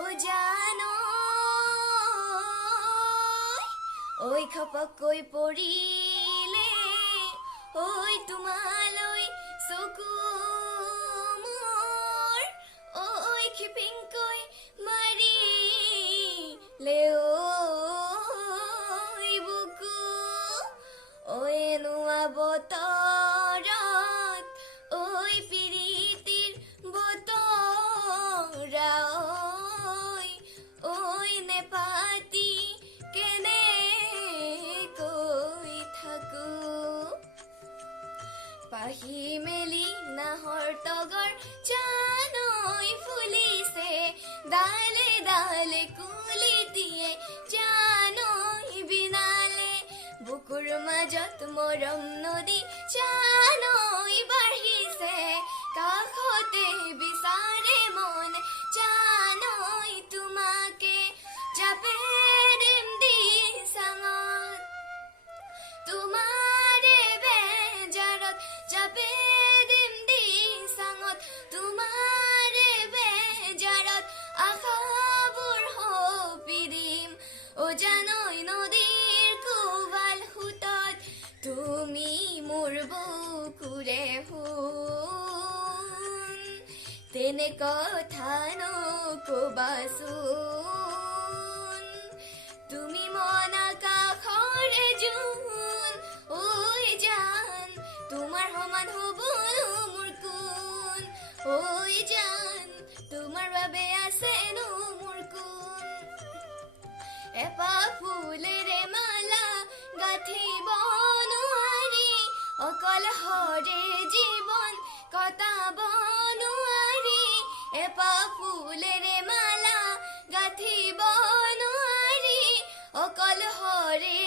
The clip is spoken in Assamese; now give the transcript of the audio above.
ও জানো ঐ খপকৈ পৰিলে ঐ তোমালৈ চকু মোৰ ঐ খিপিংকৈ মাৰিলে ঐ বুকু ঐ নোৱা বতৰত ঐ পিৰিতিৰ বতৰা ঐ নেপাতি কেনে কৈ থাকো পাহি মেলি নাহৰ তগৰ জানৈ ফুলিছে ডালে ডালে কুলিটিয়ে জানৈ বিনালে বুকুৰ মাজত মৰম নদী জানৈ বাঢ়িছে কাষতে বিচাৰে মন জানৈ তোমাকে জাপে দিম দিচাঙত তোমাৰে বেজাৰত জাপে দিম দিচাঙত তোমাৰে বেজাৰত আশাবোৰ সপি দিম ও জানৈ নদীৰ কোবাল সোঁতত তুমি মোৰ বুকুৰে সোণ তেনে কথা নকবাচোন তুমি মন আকাশৰে জোন ঐ জান তোমাৰ সমান হ'বনো মোৰ কোন ঐ জান তোমাৰ বাবে আছেনো মোৰ কোন এপাহ ফুলেৰে মালা গাঁঠিব নোৱাৰি অকল হৰে জীৱন কটাব নোৱাৰি এপাহ ফুলেৰে মালা গাঁঠিব নোৱাৰি অকল হৰে